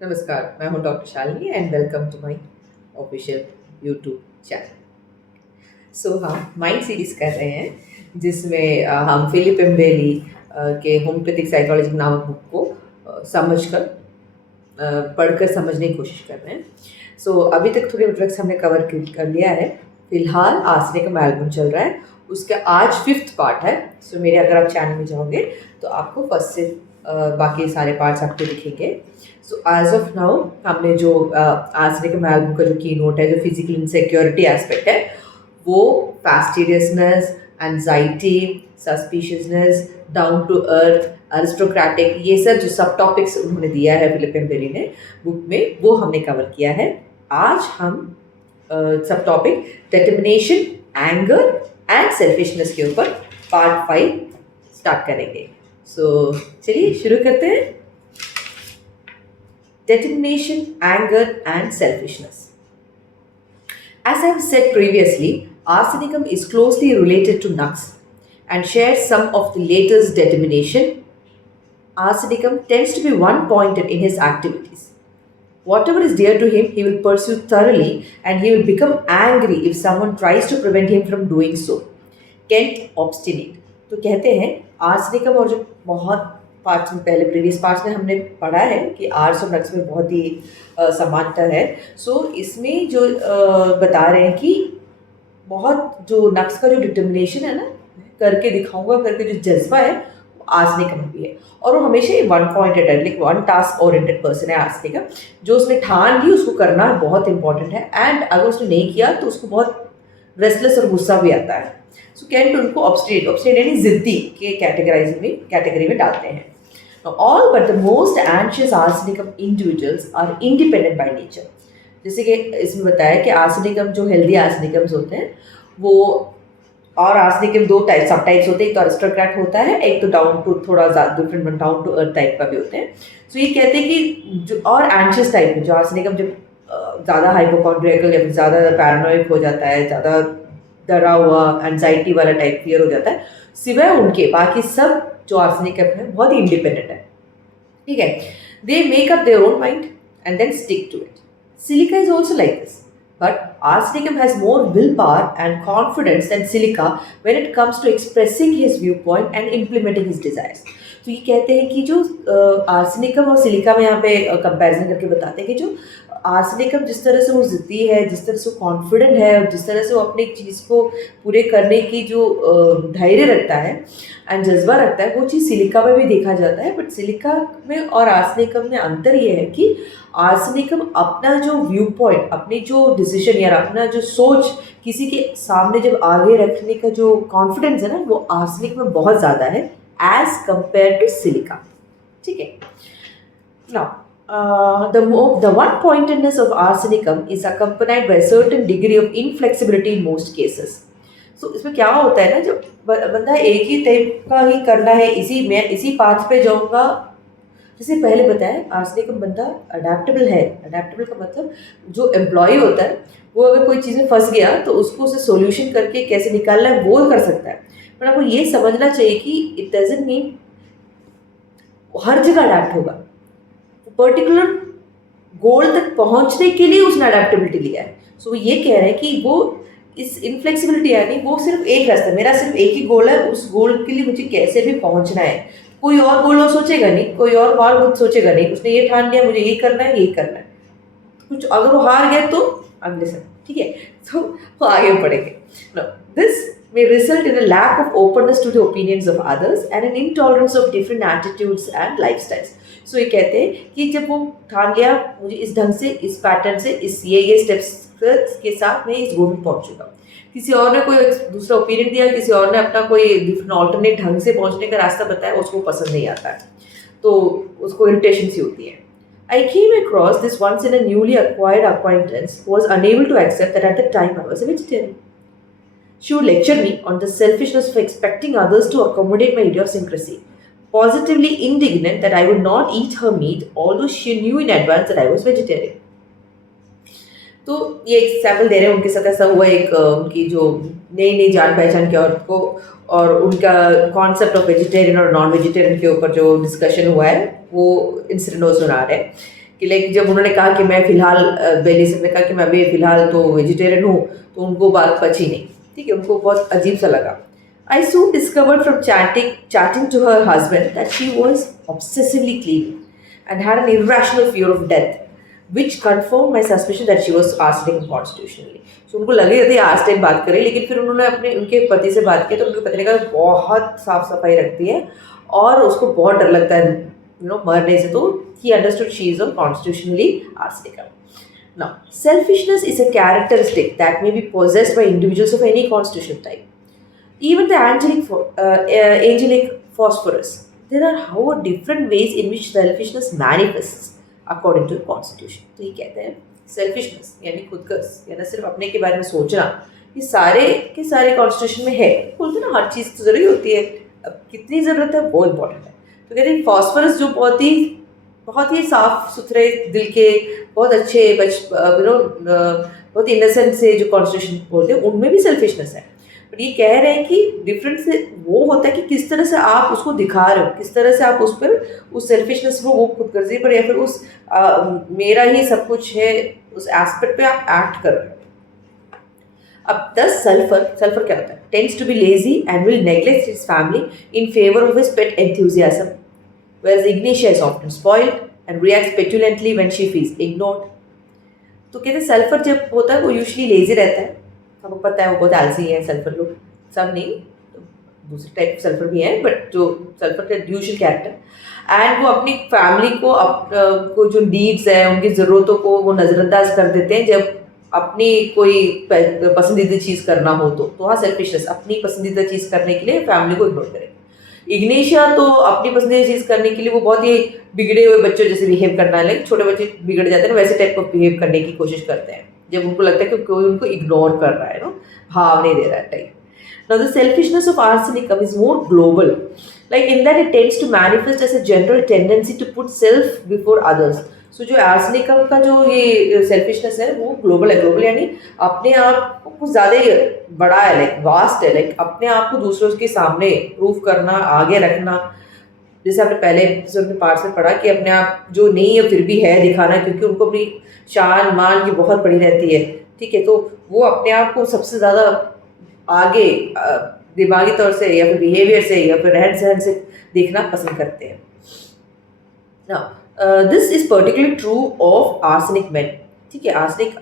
नमस्कार, मैं हूँ doctor Shalini and welcome to my official YouTube channel. हम माइंड सीरीज कर रहे हैं जिसमें हम फिलिप एम्बेली के होम्योपैथिक साइकोलॉजी नामक बुक को समझकर पढ़कर समझने की कोशिश कर रहे हैं। अभी तक थोड़े ड्रग्स हमने कवर कर लिया है। फिलहाल आसने का एल्बम चल रहा है, उसका आज 5th पार्ट है। मेरे अगर आप चैनल में जाओगे तो आपको फर्स्ट से बाकी सारे पार्ट्स आपको दिखेंगे। एज ऑफ नाउ हमने जो आसने का एल्बम का जो की नोट है, जो फिजिकल इनसिक्योरिटी एस्पेक्ट है, वो fastidiousness, anxiety, suspiciousness, down to earth, aristocratic, ये सब जो सब टॉपिक्स उन्होंने दिया है फिलिप एम्बेली ने बुक में, वो हमने कवर किया है। आज हम सब topic determination, anger and selfishness के ऊपर पार्ट 5 स्टार्ट करेंगे। चलिए शुरू करते हैं। Determination, anger and selfishness. As I have said previously, arsenicum is closely related to Nux and shares some of the latter's determination. Arsenicum tends to be one-pointed in his activities. Whatever is dear to him, he will pursue thoroughly, and he will become angry if someone tries to prevent him from doing so. Kent obstinate. तो कहते हैं arsenicum, और जो बहुत parts में पहले previous parts में हमने पढ़ा है कि आर्स और नक्स में बहुत ही समानता है। इसमें जो बता रहे हैं कि बहुत जो नक्स का जो डिटर्मिनेशन है ना, करके दिखाऊंगा करके जो जज्बा है, आर्सेनिकम भी है। और वो हमेशा वन पॉइंटेड है, like one task oriented person है आर्सेनिकम। जो उसने ठान ली उसको करना बहुत इंपॉर्टेंट है, एंड अगर उसने नहीं किया तो उसको बहुत रेस्टलेस और गुस्सा भी आता है। कैंट उनको ऑब्स्टिनेट यानी जिद्दी के कैटेगरी में डालते हैं। All but the most anxious arsenicum individuals are independent by nature. जैसे कि इसमें बताया कि आर्सेनिकम, जो हेल्दी आर्सेनिकम्स होते हैं वो, और आर्सेनिकम दो सब टाइप्स होते हैं, एक तो अरिस्टोक्रेट होता है, एक तो डाउन टू थोड़ा different down to earth type का भी होते हैं। ये कहते हैं कि जो और एंशियस टाइप में जो आर्सेनिकम जब ज़्यादा हाइपोकॉन्ड्रियकल या ज़्यादा पैरानोइक हो जाता है, ज़्यादा डरा हुआ एंजाइटी वाला टाइप फियर हो जाता है, सिवाय उनके बाकी सब जो आर्सेनिकम है बहुत ही इंडिपेंडेंट है। ठीक है, they make up their own mind and then stick to it. Silica is also like this, but arsenicum has more will power and confidence than silica when it comes to expressing his view point and implementing his desires. ये कहते हैं कि जो arsenicum और silica में यहाँ पे comparison करके बताते हैं कि जो आर्सेनिकम जिस तरह से वो ज़िद्दी है, जिस तरह से वो कॉन्फिडेंट है, और जिस तरह से वो अपनी चीज़ को पूरे करने की जो धैर्य रखता है एंड जज्बा रखता है, वो चीज़ सिलिका में भी देखा जाता है। बट सिलिका में और आर्सेनिकम में अंतर ये है कि आर्सेनिकम अपना जो व्यू पॉइंट, अपनी जो डिसीजन या अपना जो सोच किसी के सामने जब आगे रखने का जो कॉन्फिडेंस है ना, वो आर्सेनिक में बहुत ज़्यादा है एज कंपेयर टू सिलिका। ठीक है, now the one-pointedness of arsenicum is accompanied by a certain degree of inflexibility in most cases. इसमें क्या होता है ना, जब बंदा एक ही टाइप का ही करना है, इसी पाथ पे जाऊंगा। जैसे पहले बताया, आर्सेनिकम बंदा अडेप्टेबल है। अडेप्टेबल का मतलब जो एम्प्लॉय होता है वो अगर कोई चीज़ में फंस गया तो उसको उसे सोल्यूशन करके कैसे निकालना है वो कर सकता है। पर आपको ये समझना चाहिए कि इट डजंट मीन हर जगह अडेप्ट होगा। पर्टिकुलर गोल तक पहुंचने के लिए उसने अडेप्टेबिलिटी लिया है। वो ये कह रहे हैं कि वो इस इनफ्लेक्सिबिलिटी, यानी वो सिर्फ एक रास्ता, मेरा सिर्फ एक ही गोल है, उस गोल के लिए मुझे कैसे भी पहुंचना है। कोई और गोल वो सोचेगा नहीं, कोई और कुछ सोचेगा नहीं। उसने ये ठान लिया मुझे ये करना है, ये करना है। कुछ अगर वो हार गया तो अगले से, ठीक है, तो वो आगे बढ़ेंगे। This may result in a lack of openness to the opinions of others and an intolerance of different attitudes and lifestyles. ये कहते हैं कि जब वो ठान लिया मुझे इस ढंग से, इस पैटर्न से, इस ये स्टेप्स के साथ मैं इस गोल में पहुंचूंगा, किसी और ने कोई दूसरा ओपिनियन दिया, किसी और ने अपना कोई डिफरेंट ऑल्टरनेट ढंग से पहुंचने का रास्ता बताया, उसको पसंद नहीं आता है, तो उसको इरिटेशन सी होती है। I came across this once in a newly acquired acquaintance who was unable to accept that at the time I was a vegetarian. She would lecture me on the selfishness of expecting others to accommodate my idiosyncrasy, positively indignant that I would not eat her meat, although she knew in advance that I was vegetarian. तो ये example दे रहे हैं, उनके साथ ऐसा हुआ, एक उनकी जो नई जान पहचान की औरत को, और उनका कॉन्सेप्ट ऑफ वेजिटेरियन और नॉन वेजिटेरियन के ऊपर जो डिस्कशन हुआ है वो इंसिडेंट वो सुना रहे हैं कि लाइक जब उन्होंने कहा कि मैं फिलहाल बेली ने कहा कि मैं अभी फिलहाल तो वेजिटेरियन हूँ, तो उनको बात पची नहीं, ठीक है, उनको बहुत अजीब सा लगा. I soon discovered from chatting to her husband that she was obsessively clean and had an irrational fear of death, which confirmed my suspicion that she was arsenic unconstitutionally. So उनको लगे थे आज टाइम बात करें, लेकिन फिर उन्होंने अपने उनके पति से बात की तो उनके पति ने कहा बहुत साफ सफाई रखती है और उसको बहुत डर लगता है मरने से, तो he understood she is constitutionally arsenic. Now, selfishness is a characteristic that may be possessed by individuals of any constitutional type. Even the angelic phosphorus. There are, however, different ways in which selfishness manifests according to the constitution. तो ये कहते हैं selfishness यानी खुदगर्ज या ना सिर्फ अपने के बारे में सोचना, ये सारे के सारे कॉन्स्टिट्यूशन में है. बोलते ना हर चीज़ तो ज़रूरी होती है, अब कितनी ज़रूरत है वो इम्पोर्टेंट है. तो कहते हैं फॉस्फोरस जो बहुत ही साफ सुथरे दिल के बहुत अच्छे बहुत इनोसेंट से जो कॉन्स्टिट्यूशन बोलते हैं उनमें भी सेल्फिशनेस है. बट ये कह रहे हैं कि डिफरेंस वो होता है कि किस तरह से आप उसको दिखा रहे हो, किस तरह से आप उस पर उस सेल्फिशनेस को वो खुदगर्जी पर या फिर उस मेरा ही सब कुछ है उस एस्पेक्ट पे आप एक्ट कर रहे हो. अब दस सल्फर क्या होता है? Tends to be lazy and will neglect his family in favour of his pet enthusiasm, whereas Ignitia is often spoiled and reacts petulantly when she feels ignored. तो कहते हैं सल्फर जब होता है वो यूजली लेजी रहता है, हमको पता है वो बहुत आलसी है सल्फर लोग, सब नहीं दूसरे टाइप सल्फर भी हैं, बट जो सल्फर का यूजुअल कैरेक्टर, एंड वो अपनी फैमिली को जो नीड्स है उनकी ज़रूरतों को वो नज़रअंदाज कर देते हैं जब अपनी कोई पसंदीदा चीज़ करना हो तो हाँ सेल्फिशनेस, अपनी पसंदीदा चीज़ करने के लिए फैमिली को इग्नोर करें. इग्निशिया तो अपनी पसंदीदा चीज़ करने के लिए वो बहुत ही बिगड़े हुए बच्चों जैसे बिहेव करना, लाइक छोटे बच्चे बिगड़ जाते हैं वैसे टाइप का बिहेव करने की कोशिश करते हैं जब उनको लगता है कि कोई उनको इग्नोर कर रहा है, भाव नहीं दे रहा है type. Now the selfishness of arsenicum is more global, like in that it tends to manifest as a general tendency to put self before others. So जो आर्सेनिकम का जो ये सेल्फिशनेस है वो ग्लोबल है. ग्लोबल यानी अपने आप को कुछ ज़्यादा ही बड़ा है, लाइक वास्ट है, लाइक अपने आप को दूसरों के सामने प्रूफ करना, आगे रखना. जैसे आपने पहले एपिसोड में पार्ट में पढ़ा कि अपने आप जो नहीं है फिर भी है दिखाना, क्योंकि उनको अपनी शान मान की बहुत बड़ी रहती है, ठीक है, तो वो अपने आप को सबसे ज़्यादा आगे दिमागी तौर से या फिर बिहेवियर से या फिर रहन सहन से देखना पसंद करते हैं. Now, this is particularly true of arsenic men. ठीक है, आर्सेनिक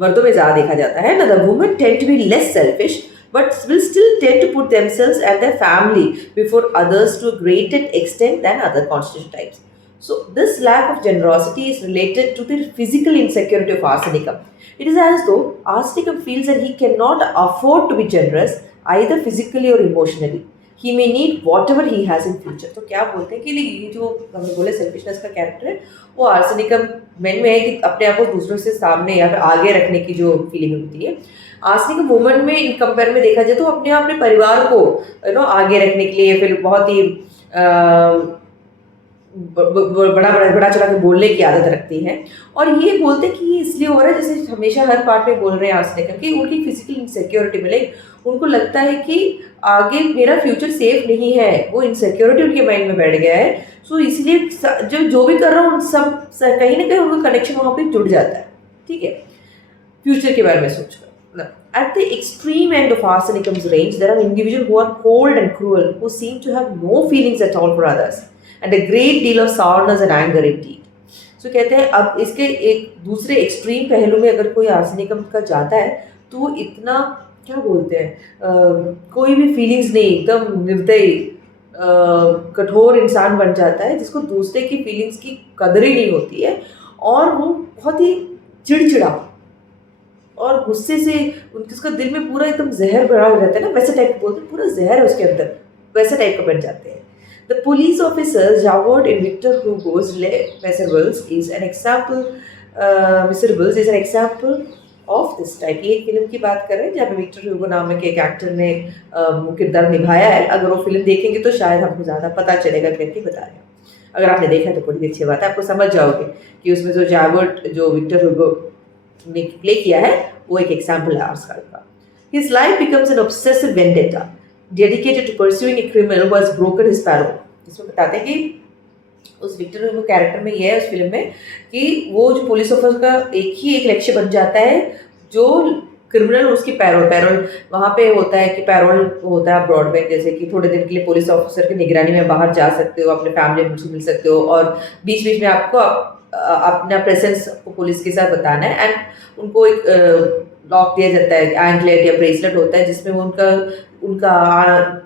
मर्दों में ज़्यादा देखा जाता है. Now, the women tend to be less selfish, but will still tend to put themselves and their family before others to a greater extent than other constitution types. So, this lack of generosity is related to the physical insecurity of arsenicum. It is as though arsenicum feels that he cannot afford to be generous either physically or emotionally. He may need whatever he has in future. तो क्या बोलते हैं कि ये जो हमने बोले selfishness का कैरेक्टर है वो आर्सेनिकम मैन में है कि अपने आप को दूसरों से सामने या फिर आगे रखने की जो फीलिंग होती है. आर्सेनिकम वुमन में इन कंपेयर में देखा जाए तो अपने परिवार को आगे रखने के लिए फिर बहुत ही बड़ा चढ़ा के बोलने की आदत रखती है. और ये बोलते हैं कि ये इसलिए हो रहा है, जैसे हमेशा हर पार्ट में बोल रहे हैं आर्सेनिकम कि उनकी फिजिकल इनसिक्योरिटी में लाइक उनको लगता है कि आगे मेरा फ्यूचर सेफ नहीं है, वो इनसिक्योरिटी उनके माइंड में बैठ गया है. सो इसलिए जो भी कर रहा हूँ सब कहीं ना कहीं उनका कनेक्शन वहाँ पे जुड़ जाता है, ठीक है, फ्यूचर के बारे में सोचकर. At the extreme end of arsenicum's range, there are individuals who are cold and cruel, who seem to have no feelings at all for others, and a great deal of sourness and anger indeed. So कहते हैं अब इसके एक दूसरे extreme पहलू में अगर कोई आर्सेनिकम का जाता है तो वो इतना क्या बोलते हैं कोई भी फीलिंग्स नहीं, एकदम निर्दयी कठोर इंसान बन जाता है जिसको दूसरे की फीलिंग्स की कदर ही नहीं होती है, और वो बहुत ही चिड़चिड़ा और गुस्से से उसका दिल में पूरा एकदम जहर भरा हो जाता है ना, वैसे टाइप बोलते हैं, पूरा जहर है उसके अंदर, वैसे टाइप का बन जाते हैं. The police officers Javert in Victor Hugo's Les Miserables is an example. Miserables is an example of this type. ये एक फिल्म की बात कर रहे हैं जहाँ पे विक्टर ह्यूगो नाम के एक एक्टर ने किरदार निभाया है. अगर वो फिल्म देखेंगे तो शायद हमको ज़्यादा पता चलेगा करके बता रहे हैं. अगर आपने देखा तो बड़ी अच्छी बात है, आपको समझ जाओगे कि उसमें जो जावर्ट जो विक्टर ह्यूगो ने प्ले किया है वो एक एग्जाम्पल है आजकल का. His life becomes an obsessive vendetta dedicated to pursuing a criminal who has broken his parole. इसमें बताते हैं कि उस विक्टर ह्यूगो कैरेक्टर में ये है उस फिल्म में कि वो जो पुलिस ऑफिसर का एक लक्ष्य बन जाता है, जो क्रिमिनल उसकी पैरोल पैरोल वहाँ पे होता है कि पैरोल होता है अब्रॉड में, जैसे कि थोड़े दिन के लिए पुलिस ऑफिसर की निगरानी में बाहर जा सकते हो, अपने फैमिली मेम्बर से मिल सकते हो, और बीच बीच में आपको अपना प्रेजेंस पुलिस के साथ बताना है। एंड उनको एक लॉक दिया जाता है, एंकलेट या ब्रेसलेट होता है, जिसमें वो उनका उनका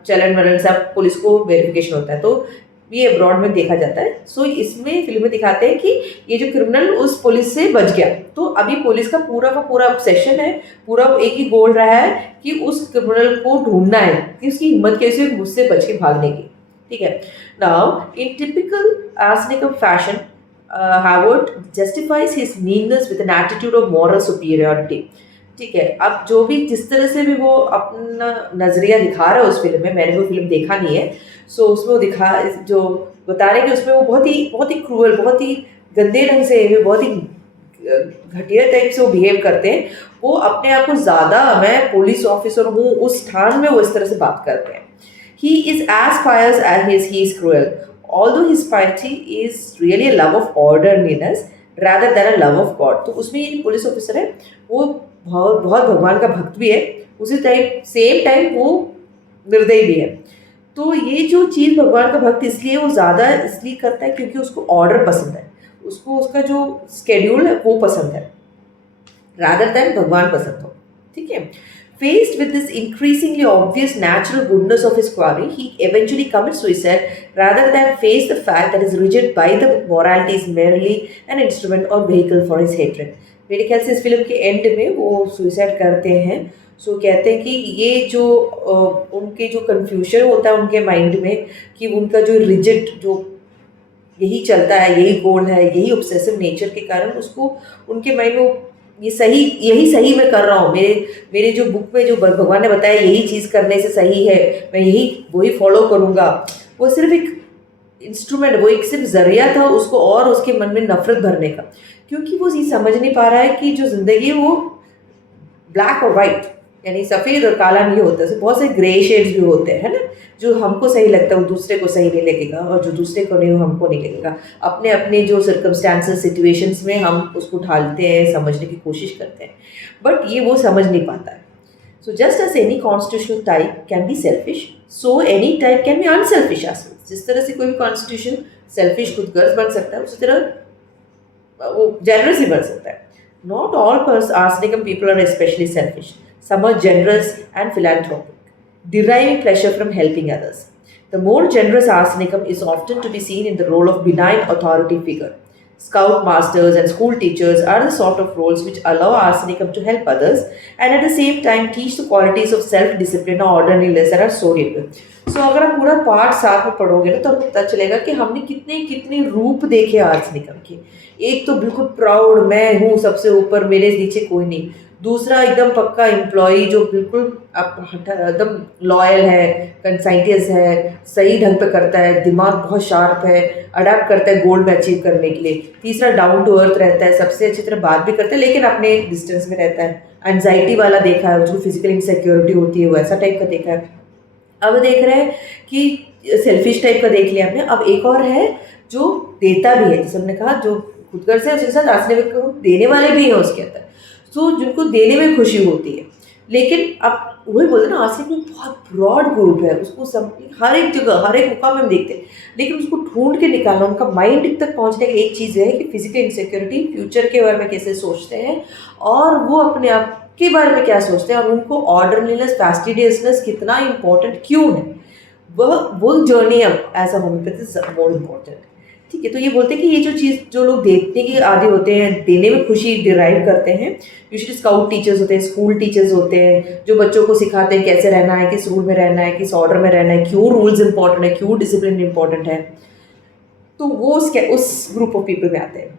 चलन वलन सब पुलिस को वेरिफिकेशन होता है। तो ये अब्रॉड में देखा जाता है। सो इसमें फिल्म में दिखाते हैं कि ये जो क्रिमिनल उस पुलिस से बच गया, तो अभी पुलिस का पूरा ऑब्सेशन है, पूरा एक ही गोल रहा है कि उस क्रिमिनल को ढूंढना है, कि उसकी हिम्मत कैसे हुई मुझसे बच के भागने की। ठीक है। Now in typical arsenicum fashion, Howard justifies his meanness with an attitude of moral superiority. ठीक है, अब जो भी जिस तरह से भी वो अपना नजरिया दिखा रहा है उस फिल्म में, मैंने वो फिल्म देखा नहीं है, सो उसमें वो दिखा जो बता रहे हैं कि उसमें वो बहुत ही क्रूअल, बहुत ही गंदे ढंग से, बहुत ही घटिया टाइप से वो बिहेव करते हैं। वो अपने आप को ज़्यादा मैं पुलिस ऑफिसर हूँ उस स्थान में वो इस तरह से बात करते हैं। He is as pious as he is cruel, although his piety is really a love of orderliness rather than a love of God। तो उसमें ये पुलिस ऑफिसर है, वो बहुत भगवान का भक्त भी है, उसी टाइम सेम टाइम वो निर्दयी भी है। तो ये जो चीज़ भगवान का भक्त इसलिए वो ज़्यादा इसलिए करता है क्योंकि उसको ऑर्डर पसंद है, उसको उसका जो स्केड्यूल है वो पसंद है, रादर देन भगवान पसंद हो। ठीक है। Faced with this increasingly obvious natural goodness of his quarry, he eventually commits suicide rather than face the fact that his rigid by the morality is merely an instrument or vehicle for his hatred। मेरे ख्याल से इस film के and में वो suicide करते हैं। सो कहते हैं कि ये जो उनके जो कन्फ्यूजन होता है उनके माइंड में, कि उनका जो रिजिड जो यही चलता है, यही गोल है, यही ऑब्सेसिव नेचर के कारण उसको उनके माइंड में यही सही मैं कर रहा हूँ, मेरे जो बुक में जो भगवान ने बताया यही चीज़ करने से सही है, मैं वही फॉलो करूँगा। वो सिर्फ एक इंस्ट्रूमेंट, वो एक सिर्फ जरिया था उसको और उसके मन में नफरत भरने का, क्योंकि वो ये समझ नहीं पा रहा है कि जो ज़िंदगी है वो ब्लैक और वाइट, यानी सफ़ेद और काला नहीं होता, तो बहुत से ग्रे शेड्स भी होते हैं, है ना। जो हमको सही लगता है वो दूसरे को सही नहीं लगेगा, और जो दूसरे को नहीं वो हमको नहीं लगेगा। अपने अपने जो सर्कमस्टांसेस सिचुएशंस में हम उसको ढालते हैं, समझने की कोशिश करते हैं, बट ये वो समझ नहीं पाता है। So just as any constitutional type can be selfish, so any type can be unselfish as well. जिस तरह से कोई भी कॉन्स्टिट्यूशन सेल्फिश खुदगर्ज बन सकता है, उसी तरह वो जेनरस ही बन सकता है। Not all arsenicum people are especially selfish. Some are generous and philanthropic, deriving pleasure from helping others. The more generous arsenicum is often to be seen in the role of benign authority figure. Scout masters and school teachers are the sort of roles which allow arsenicum to help others and at the same time teach the qualities of self-discipline or orderliness that are so real. So अगर आप पूरा part साथ में पढ़ोगे ना, तो आपको पता चलेगा कि हमने कितने कितने रूप देखे आर्सेनिकम के। एक तो बिल्कुल प्राउड, मैं हूँ सबसे ऊपर, मेरे नीचे कोई नहीं। दूसरा एकदम पक्का एम्प्लॉई जो बिल्कुल एकदम लॉयल है, कंसाइटियस है, सही ढंग पे करता है, दिमाग बहुत शार्प है, अडाप्ट करता है गोल में अचीव करने के लिए। तीसरा डाउन टू अर्थ रहता है, सबसे अच्छी तरह बात भी करता है लेकिन अपने डिस्टेंस में रहता है। एंजाइटी वाला देखा है, उसको फिजिकल इनसिक्योरिटी होती है, वो ऐसा टाइप का देखा है। अब देख रहे हैं कि सेल्फिश टाइप का देख लिया हमने। अब एक और है जो देता भी है, जैसे हमने कहा जो खुदगर्ज है उसके साथ आर्सेनिक को देने वाले भी हैं उसके अंदर, तो जिनको देने में खुशी होती है। लेकिन अब वही बोलते हैं ना, आर्सेनिक में बहुत ब्रॉड ग्रुप है, उसको सब हर एक जगह हर एक मुकाम में हम देखते हैं, लेकिन उसको ढूंढ के निकालना, उनका माइंड तक पहुंचने की एक चीज़ है कि फिजिकल इनसिक्योरिटी, फ्यूचर के बारे में कैसे सोचते हैं और वो अपने आप के बारे में क्या सोचते हैं, और उनको ऑर्डरलीनेस, फैस्टिडियसनेस कितना इंपॉर्टेंट क्यों है, वो जर्नी अब एज अ होम्योपैथिस्ट मोर इम्पॉर्टेंट। ठीक है। तो ये बोलते हैं कि ये जो चीज़ जो लोग देखने के आदि होते हैं, देने में खुशी डिराइव करते हैं, यूजुअली स्काउट टीचर्स होते हैं, स्कूल टीचर्स होते हैं, जो बच्चों को सिखाते हैं कैसे रहना है, किस रूल में रहना है, किस ऑर्डर में रहना है, क्यों रूल्स इंपॉर्टेंट है, क्यों डिसिप्लिन इंपॉर्टेंट है, तो वो उस ग्रुप ऑफ पीपल में आते हैं।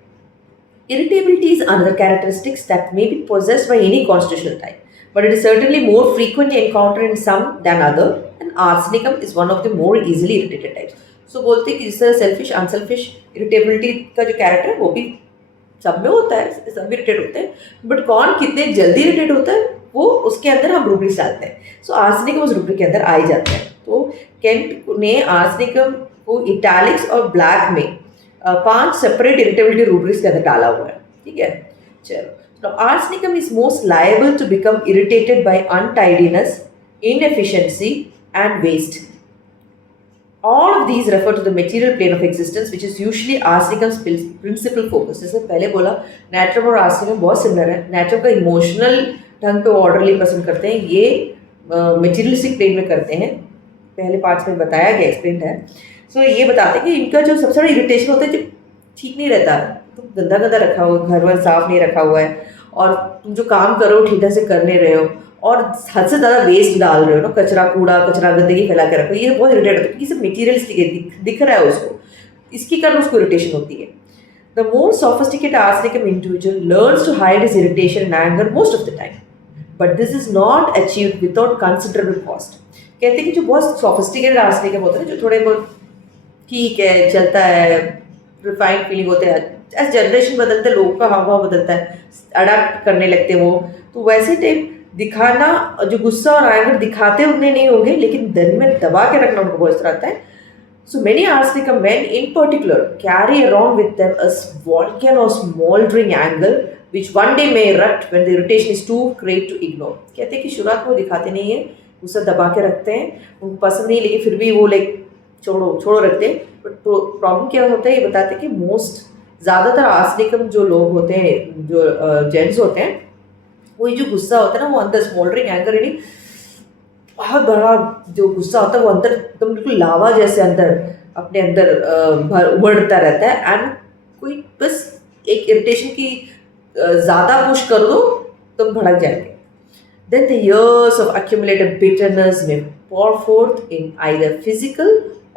Irritability is another characteristic that may be possessed by any constitutional type, but it is certainly more frequently encountered in some than other, and arsenicum is one of the more easily irritated types. So बोलते हैं कि जिस तरह selfish, unselfish, irritability का जो character है वो भी सब में होता है, सब इरिटेट होते हैं, बट कौन कितने जल्दी इरिटेट होता है वो उसके अंदर हम रूब्रिक्स डालते हैं। सो आर्सेनिकम उस रूब्रिक के अंदर आ ही जाता है। तो केंट ने आर्सेनिकम को इटैलिक्स और ब्लैक में 5 सेपरेट इरिटेबिलिटी रूब्रिक्स के अंदर डाला हुआ है, ठीक है। चलो, arsenicum is most liable to become irritated by untidiness, inefficiency and waste. All of these refer to the material plane of existence, which is usually arsenicum's principal focus. जैसे पहले बोला, नाइट्रम और आर्सेनिकम बहुत सिमिलर है. Nitrum का emotional ढंग पे orderly पसंद करते हैं, ये मटेरियलिस्टिक प्लेन में करते हैं. पहले पार्ट्स में बताया गया, एक्सप्लेन है. सो ये बताते हैं कि इनका जो सबसे बड़ा इरिटेशन होता है, जब ठीक नहीं रहता, तुम गंदा गंदा रखा हुआ, घर वर साफ नहीं रखा हुआ है, और तुम जो काम करो ठीक से कर नहीं रहे हो, और हद से ज़्यादा वेस्ट डाल रहे हो ना, कचरा कूड़ा कचरा गंदगी फैला के रखो, ये बहुत इरिटेट होता है क्योंकि सब मटीरियलिस्टिक है, दिख रहा है उसको, इसके कारण उसको इरिटेशन होती है. The more sophisticated arsenicum individual learns to hide his irritation and anger most of the time, but this is not achieved without considerable cost. कहते हैं कि जो बहुत सोफिस्टिकेटेड आर्सेनिकम होता है, जो थोड़े बहुत ठीक है चलता है, रिफाइंड फीलिंग होते हैं, एज जनरेशन बदलते हैं, लोगों का हाव भाव बदलता है, अडाप्ट करने लगते हैं वो, तो वैसे टाइप दिखाना, जो गुस्सा और एंगर दिखाते उतने नहीं होंगे, लेकिन दिल में दबा के रखना उनको बहुत आता है. So many arsenicum men in particular carry around with them a volcano of smoldering anger which one day may erupt when the irritation is too great to ignore. कहते हैं कि शुरुआत में वो दिखाते नहीं है, गुस्सा दबा के रखते हैं, उनको पसंद नहीं, लेकिन फिर भी वो छोड़ो रखते हैं. बट प्रॉब्लम क्या होता है, ये बताते हैं कि ज़्यादातर आर्सेनिकम जो लोग होते हैं, जो जेंट्स होते हैं, वही जो गुस्सा होता है ना, वो अंदर स्मोल्डरिंग एंगर, यानी बहुत बड़ा जो गुस्सा होता है वो अंदर एकदम बिल्कुल लावा जैसे अंदर अपने अंदर उमड़ता रहता है. एंड कोई बस एक इरिटेशन की ज़्यादा पुश कर दो तुम भड़क जाएंगे. Then the years of accumulated bitterness may pour forth in either physical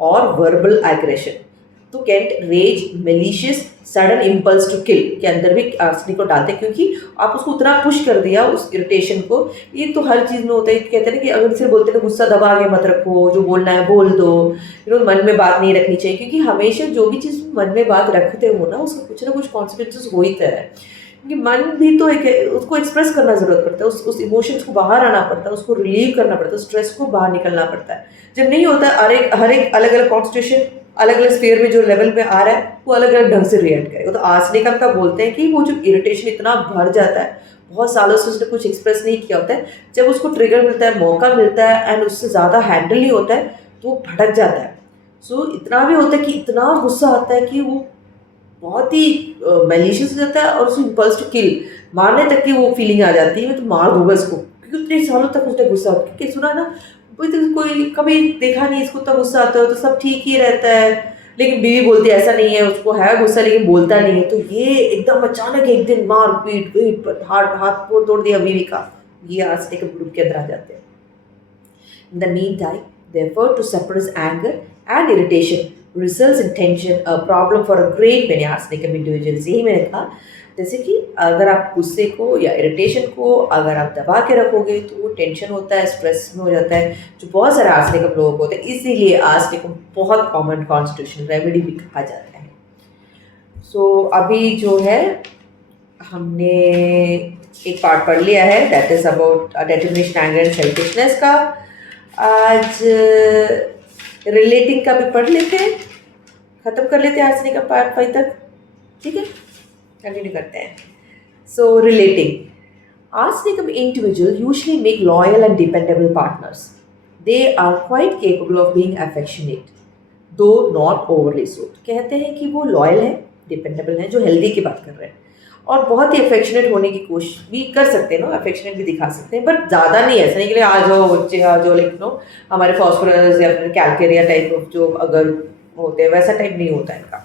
or verbal aggression. तो can't rage, malicious, sudden impulse to kill के अंदर भी आर्सेनिक को डालते हैं, क्योंकि आप उसको उतना पुश कर दिया उस इरिटेशन को. ये तो हर चीज़ में होता है. कहते हैं कि अगर इसे बोलते हैं गुस्सा दबा के मत रखो, जो बोलना है बोल दो, मन में बात नहीं रखनी चाहिए, क्योंकि हमेशा जो भी चीज़ मन में बात रखते हो ना, उसका कुछ ना कुछ कॉन्सिक्वेंसेस हो ही है. क्योंकि मन भी तो एक, उसको एक्सप्रेस करना ज़रूरत पड़ता है, उस इमोशंस को बाहर आना पड़ता है, उसको रिलीव करना पड़ता है, स्ट्रेस को बाहर निकलना पड़ता है. जब नहीं होता, हर एक अलग अलग कॉन्स्टिट्यूशन अलग अलग स्फीयर में जो लेवल पे आ रहा है, वो अलग अलग ढंग से रिएक्ट करेगा. तो आर्सेनिकम का बोलते हैं कि वो जो इरिटेशन इतना भर जाता है, बहुत सालों से उसने कुछ एक्सप्रेस नहीं किया होता है, जब उसको ट्रिगर मिलता है, मौका मिलता है, एंड उससे ज़्यादा हैंडल नहीं होता है, तो वो भटक जाता है. सो इतना भी होता है कि इतना गुस्सा आता है कि वो बहुत ही मैलिशियस हो जाता है, और उसको इम्पल्स टू किल, मारने तक की वो फीलिंग आ जाती है, मैं तो मार दूंगा इसको, क्योंकि उतने सालों तक उसने गुस्सा होता है. सुना ना, कोई कभी देखा नहीं इसको, तब गुस्सा आता है तो सब ठीक ही रहता है, लेकिन बीवी बोलती है ऐसा नहीं है, उसको है गुस्सा लेकिन बोलता नहीं है. तो ये एकदम अचानक एक दिन मार पीट पर हाथ तोड़ दिया बीवी का, ये आर्सेनिक ग्रुप के अंदर आ जाते हैं. In the meantime, the effort to suppress anger and irritation results in tension, a problem for a great many arsenic individuals. यही मैंने कहा, जैसे कि अगर आप गुस्से को या इरिटेशन को अगर आप दबा के रखोगे तो वो टेंशन होता है, स्ट्रेस में हो जाता है, जो बहुत सारे आर्सेनिकम लोगों को होते हैं. इसीलिए आर्सेनिकम बहुत कॉमन कॉन्स्टिट्यूशनल रेमेडी भी कहा जाता है. सो अभी जो है हमने एक पार्ट पढ़ लिया है, that is about determination, anger and selfishness का. आज रिलेटिंग का भी पढ़ लेते हैं, ख़त्म कर लेते हैं आर्सेनिक का पार्ट 5 तक, ठीक है. कंटिन्यू करते हैं. So relating, arsenicum individual usually make loyal and dependable partners. They are quite capable of being affectionate though not overly so. कहते हैं कि वो लॉयल है, डिपेंडेबल है, जो हेल्दी की बात कर रहे हैं, और बहुत ही अफेक्शनेट होने की कोशिश भी कर सकते हैं ना, अफेक्शनेट भी दिखा सकते हैं, बट ज़्यादा नहीं. ऐसा नहीं कि आ जाओ बच्चे आ जाओ, लाइक नो हमारे फॉस्फोरस या फिर कैलकेरिया टाइप ऑफ जो अगर होते हैं, वैसा टाइप नहीं होता है इनका.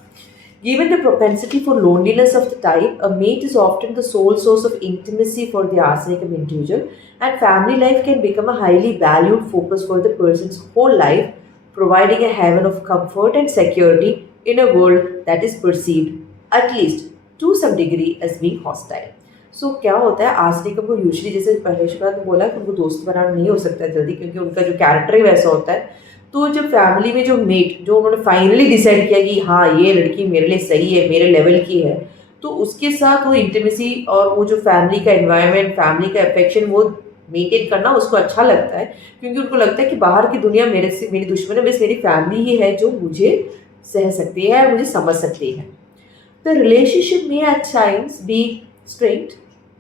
Given the propensity for loneliness of the type, a mate is often the sole source of intimacy for the arsenicum individual, and family life can become a highly valued focus for the person's whole life, providing a haven of comfort and security in a world that is perceived, at least to some degree, as being hostile. So क्या होता है, arsenicum को usually, जैसे पहले शुरुआत में बोला कि उनको दोस्त बनाना नहीं हो सकता है जल्दी, क्योंकि उनका जो कैरेक्टर ही वैसा होता है. तो जब फैमिली में जो मेट, जो उन्होंने फाइनली डिसाइड किया कि हाँ ये लड़की मेरे लिए सही है, मेरे लेवल की है, तो उसके साथ वो इंटीमेसी और वो जो फैमिली का एनवायरनमेंट, फैमिली का अफेक्शन वो मेंटेन करना उसको अच्छा लगता है, क्योंकि उनको लगता है कि बाहर की दुनिया मेरी दुश्मन है, बस मेरी फैमिली ही है जो मुझे सह सकती है, मुझे समझ सकती है. The relationship may at times be strained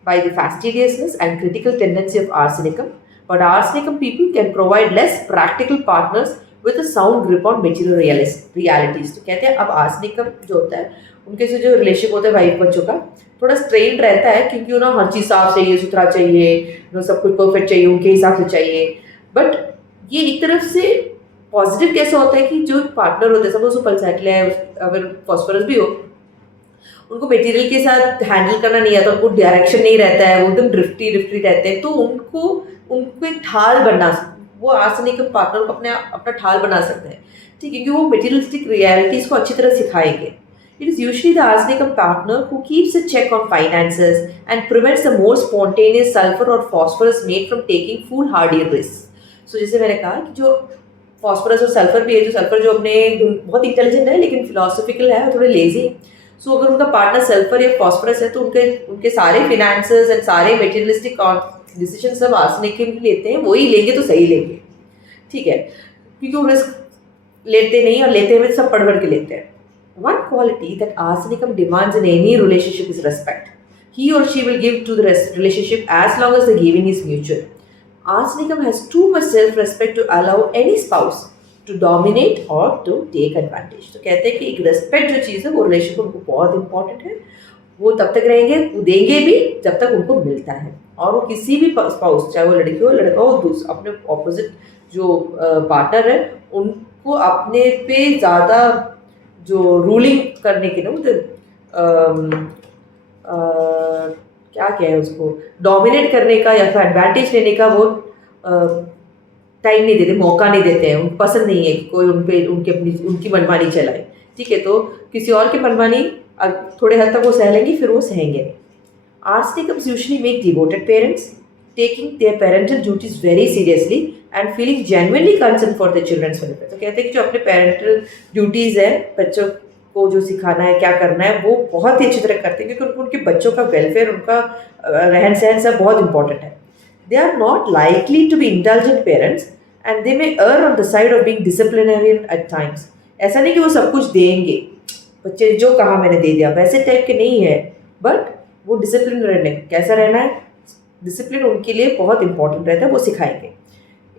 by the fastidiousness and critical tendency of arsenicum, but arsenicum people can provide less practical partners with a sound grip on material realities. तो कहते हैं अब आर्सेनिकम जो होता है उनके से जो रिलेशनशिप होता है वाइफ बच्चों का थोड़ा स्ट्रेन रहता है क्योंकि उन्हें हर चीज़ साफ चाहिए, सुथरा चाहिए, उन्हें सब कुछ परफेक्ट चाहिए, उनके हिसाब से चाहिए. बट ये एक तरफ से पॉजिटिव कैसे होता है कि जो पार्टनर होते हैं सपोज वो पलसाइकिल है, अगर फॉस्फोरस भी हो, उनको मटेरियल के साथ हैंडल करना नहीं आता, उनको डायरेक्शन नहीं रहता है, वो एकदम ड्रिफ्टी रहते हैं, तो उनको उनको एक ढाल बना, वो आर्सेनिक पार्टनर को अपने अपना ढाल बना सकते हैं. ठीक है, क्योंकि वो मटेरियलिस्टिक रियलिटीज को अच्छी तरह सिखाएंगे. It is usually the arsenic partner who keeps a check on finances and prevents the more spontaneous sulfur or phosphorus made from taking foolhardy risks. So जैसे मैंने कहा कि जो फॉस्फोरस और सल्फर भी है, जो सल्फर जो अपने बहुत इंटेलिजेंट है लेकिन फिलोसफिकल है और थोड़े लेजी. सो अगर उनका पार्टनर सल्फर या फॉस्फोरस है तो उनके उनके सारे फिनेंसेस एंड सारे मटेरियलिस्टिक डिसीजन सब आर्सेनिक के लेते हैं, वही लेंगे तो सही लेंगे. ठीक है, क्योंकि वो रिस्क लेते नहीं और लेते हुए सब पढ़ के लेते हैं. One quality that arsenicum demands in any relationship is respect. He or she will give to the relationship as long as the giving is mutual. Arsenicum has too much self-respect to allow any spouse to dominate or to take advantage. तो कहते हैं कि एक respect जो चीज़ है वो relationship उनको बहुत important है. वो तब तक रहेंगे, वो देंगे भी जब तक उनको मिलता है. और वो किसी भी spouse, चाहे वो लड़की हो लड़का हो, अपने opposite जो partner है उनको अपने पे ज़्यादा जो रूलिंग करने के ना क्या है उसको डोमिनेट करने का या फिर एडवांटेज लेने का वो टाइम नहीं देते, मौका नहीं देते हैं. उनको पसंद नहीं है कि कोई उनकी मनमानी चलाए. ठीक है, तो किसी और की मनमानी थोड़े हद तक वो सह लेंगी, फिर वो सहेंगे नहीं. Arsenicums usually make devoted parents, taking their parental duties very seriously and feeling genuinely concerned for their children's welfare. तो कहते हैं कि जो अपने पेरेंटल ड्यूटीज़ है, बच्चों को जो सिखाना है, क्या करना है, वो बहुत ही अच्छी तरह करते हैं क्योंकि उनके बच्चों का वेलफेयर, उनका रहन सहन सब बहुत इंपॉर्टेंट है. They are not likely to be indulgent parents and they may err on the side of being disciplinarian at times. ऐसा नहीं कि वो सब कुछ देंगे, बच्चे जो कहा मैंने दे दिया, वैसे टाइप के नहीं है. बट वो डिसिप्लिन रहने, कैसा रहना है, डिसिप्लिन उनके लिए बहुत इंपॉर्टेंट रहता है, वो सिखाएंगे.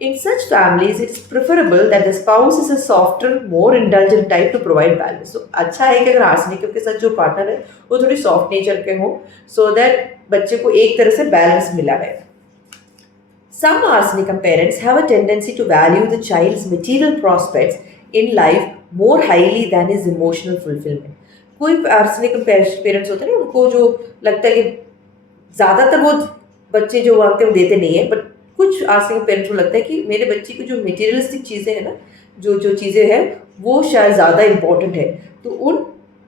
In such families, it's preferable that the spouse is a softer, more indulgent type to provide balance. So अच्छा है कि अगर आर्सेनिक के साथ जो पार्टनर है वो थोड़ी सॉफ्ट नेचर के हो, so that बच्चे को एक तरह से बैलेंस मिला रहे. Some arsenicum parents have a tendency to value the child's material prospects in life more highly than his emotional fulfillment. कोई आर्सेनिकम पेरेंट्स होते हैं उनको जो लगता है कि ज़्यादातर वो बच्चे जो मांगते हैं वो देते नहीं है, बट कुछ आर्सेनिक पेरेंट्स को लगता है कि मेरे बच्चे की जो मटेरियलिस्टिक चीज़ें हैं ना, जो चीज़ें हैं वो शायद ज़्यादा इंपॉर्टेंट है, तो उन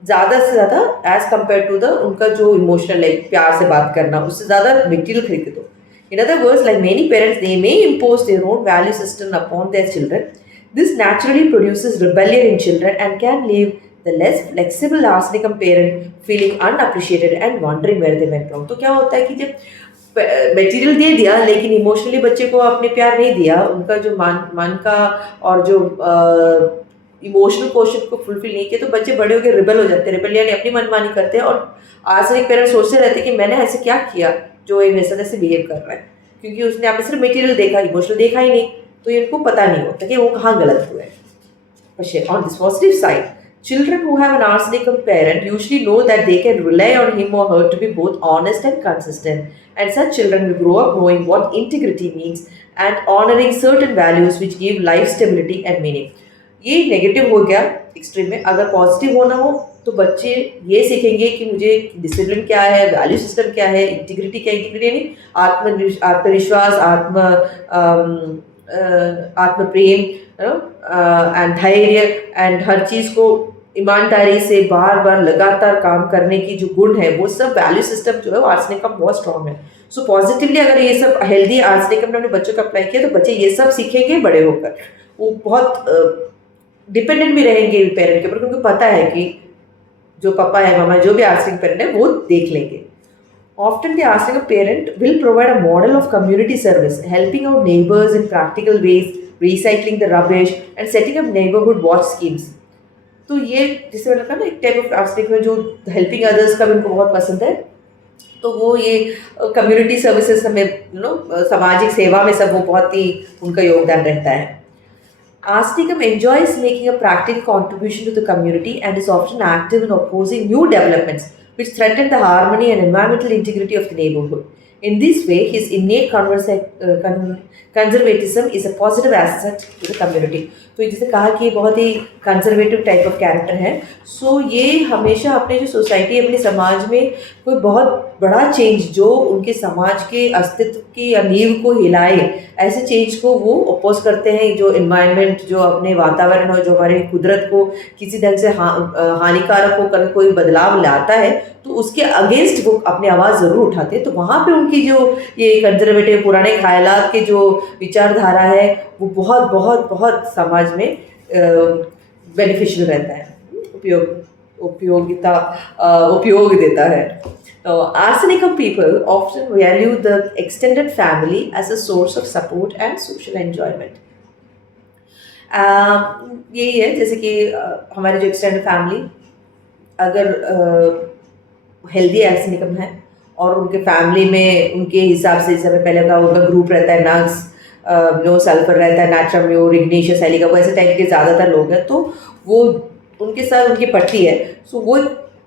ज़्यादा से ज़्यादा एज़ कम्पेयर टू द उनका जो इमोशनल लाइक प्यार से बात करना, उससे ज़्यादा मटेरियल खरीद दो. In other words, like many parents, they may impose their own value system upon their children. This naturally produces rebellion in children and can leave the less flexible arsenicum parent feeling unappreciated and wondering where they went wrong. तो क्या होता है कि जब material दे दिया लेकिन emotionally बच्चे को आपने प्यार नहीं दिया, उनका जो मन का और जो इमोशनल क्वेश्चन को फुलफिल नहीं किया, तो बच्चे बड़े होकर रिबल हो जाते हैं. रिबल यानी अपनी मनमानी करते हैं और आर्सेनिक पेरेंट्स सोचते रहते हैं कि मैंने ऐसे क्या किया जो ये मेरे साथ ऐसे बिहेव कर रहा है, क्योंकि उसने आपने सिर्फ मटेरियल देखा, इमोशनल देखा ही नहीं, तो इनको पता नहीं होता कि वो कहाँ गलत हुआ है. But on this positive side, children who have an arsenicum parent usually know that they can rely on him or her to be both honest and consistent, and such children will grow up knowing what integrity means and honoring certain values which give life stability and meaning. ये negative हो गया extreme में. अगर positive होना हो तो बच्चे ये सीखेंगे कि मुझे डिसिप्लिन क्या है, वैल्यू सिस्टम क्या है, इंटीग्रिटी क्या है. इंटीग्रिटी यानी आत्मविश्वास, आत्म प्रेम एंड धैर्य एंड हर चीज़ को ईमानदारी से बार बार लगातार काम करने की जो गुण है, वो सब वैल्यू सिस्टम जो है वो आर्सेनिकम बहुत स्ट्रॉन्ग है. सो पॉजिटिवली अगर ये सब हेल्दी आर्सेनिकम ने अपने बच्चों को अप्लाई किया तो बच्चे ये सब सीखेंगे बड़े होकर. वो बहुत डिपेंडेंट भी रहेंगे पेरेंट के ऊपर, क्योंकि पता है कि जो पापा है, मामा, जो भी आर्सेनिक पेरेंट है वो देख लेंगे. Often the arsenicum parent will provide a model of community service, helping out neighbors in practical ways, recycling the rubbish, and setting up neighborhood watch schemes. तो ये जिसे मैंने कहा ना एक टाइप ऑफ आर्सेनिक में जो हेल्पिंग अदर्स का भी उनको बहुत पसंद है, तो वो ये कम्युनिटी सर्विसेज में सामाजिक सेवा में सब वो बहुत ही उनका योगदान रहता है। Arsenic enjoys making a practical contribution to the community and is often active in opposing new developments which threaten the harmony and environmental integrity of the neighborhood. In this way, his innate conservatism is a positive asset to the community. तो ये जैसे कहा कि ये बहुत ही conservative type of character है, सो ये हमेशा अपने जो सोसाइटी अपने समाज में कोई बहुत बड़ा चेंज जो उनके समाज के अस्तित्व की या नींव को हिलाए, ऐसे चेंज को वो अपोज करते हैं। जो इन्वायरमेंट, जो अपने वातावरण हो, जो हमारे कुदरत को किसी ढंग से हानिकारक होकर कोई बदलाव लाता है, तो उसके अगेंस्ट वो अपनी आवाज़ ज़रूर उठाते हैं। तो वहाँ पे उनकी जो ये कंजर्वेटिव पुराने ख्यालात के जो विचारधारा है वो बहुत बहुत बहुत समाज में बेनिफिशियल रहता है, उपयोग देता है। Arsenicum people often value the extended family as a source of support and social enjoyment. यही है जैसे कि हमारे जो एक्सटेंडेड फैमिली अगर हेल्दी आर्सेनिकम है और उनके फैमिली में उनके हिसाब से, जैसे पहले का उनका ग्रुप रहता है नग्स, नो सल्फर रहता है, नाट्रम, म्यूर, इग्नेशियस, एलिका, वो ऐसे टाइप के ज़्यादातर लोग हैं, तो वो उनके साथ उनकी पट्टी है, सो वो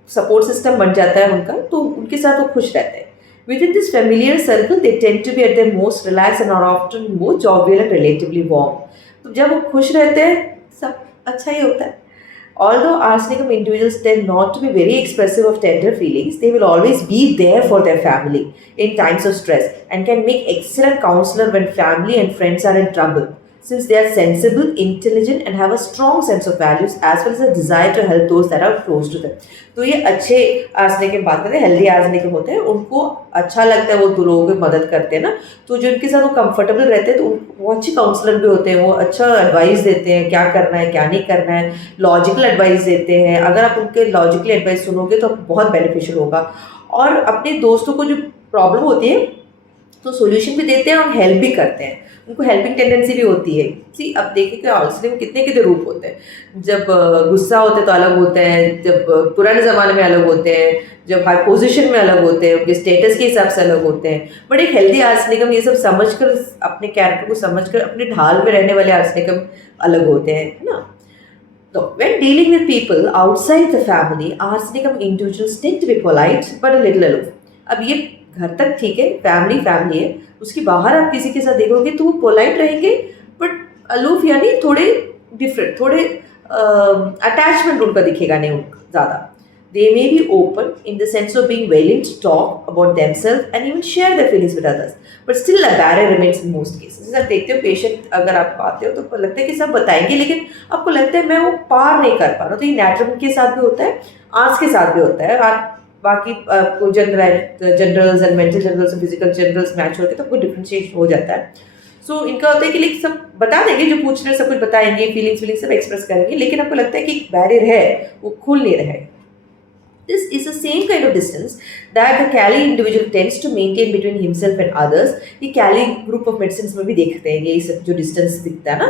सपोर्ट सिस्टम बन जाता है उनका, तो उनके साथ वो खुश रहते हैं। Within this familiar circle, they tend to be at their most relaxed and are often more jovial and relatively warm. तो जब वो खुश रहते हैं सब अच्छा ही होता है। Although arsenicum individuals tend not to be very expressive of tender feelings, they will always be there for their family in times of stress and can make excellent counselor when family and friends are in trouble. Since they are sensible, intelligent and have a strong sense of values as well as a desire to help those that are close to them. तो ये अच्छे arsenic की बात करते हैं, healthy arsenic होते हैं, उनको अच्छा लगता है, वो दो लोगों की मदद करते हैं ना, तो जो उनके साथ वो कंफर्टेबल रहते हैं, तो वो अच्छे काउंसलर भी होते हैं, वो अच्छा एडवाइस देते हैं क्या करना है क्या नहीं करना है, लॉजिकल एडवाइस देते हैं। अगर आप उनके लॉजिकली एडवाइस सुनोगे तो बहुत बेनिफिशियल होगा। और अपने दोस्तों को जो प्रॉब्लम होती है तो सोल्यूशन भी देते हैं और हेल्प भी करते हैं, उनको हेल्पिंग टेंडेंसी भी होती है। सी अब देखिए कि आर्सेनिक में कितने कितने रूप होते हैं। जब गुस्सा होते हैं तो अलग होते हैं, जब पुराने ज़माने में अलग होते हैं, जब हाई पोजीशन में अलग होते हैं, उनके स्टेटस के हिसाब से अलग होते हैं। बट एक हेल्दी आर्सेनिकम ये सब समझकर, अपने कैरेक्टर को समझकर अपने ढाल में रहने वाले आर्सेनिकम अलग होते हैं, है ना। तो when dealing with people outside the family, arsenicum individuals tend to be polite but a little aloof. अब ये घर तक ठीक है, फैमिली फैमिली है, उसके बाहर आप किसी के साथ देखोगे तो वो पोलाइट रहेंगे बट अलूफ, यानी थोड़े डिफरेंट, थोड़े अटैचमेंट उनका दिखेगा नहीं उनका ज़्यादा। They may be open in the sense of being willing to talk about themselves and even share their feelings with others, but still a barrier remains in most cases. आप देखते हो patient अगर आप आते हो तो लगता है कि सब बताएंगे, लेकिन आपको लगता है मैं वो पार नहीं कर पा रहा। तो ये नैट्रम के साथ भी होता है, आर्ट्स के साथ भी होता है। आप बाकी आपको जनरल्स एंड मेंटल जनरल्स और फिजिकल जनरल्स मैच होते हैं तो आपको डिफ्रेंशिएशन हो जाता है। सो इनका होता है कि लाइक सब बता देंगे, जो पूछ रहे हैं सब कुछ बताएंगे, फीलिंग्स सब एक्सप्रेस करेंगे, लेकिन आपको लगता है कि एक बैरियर है, वो खुल नहीं रहा है। This is the same kind of distance that the Cali individual tends to maintain between himself and others. ये Cali group of medicines में भी देखते हैं ये सब जो distance दिखता है ना,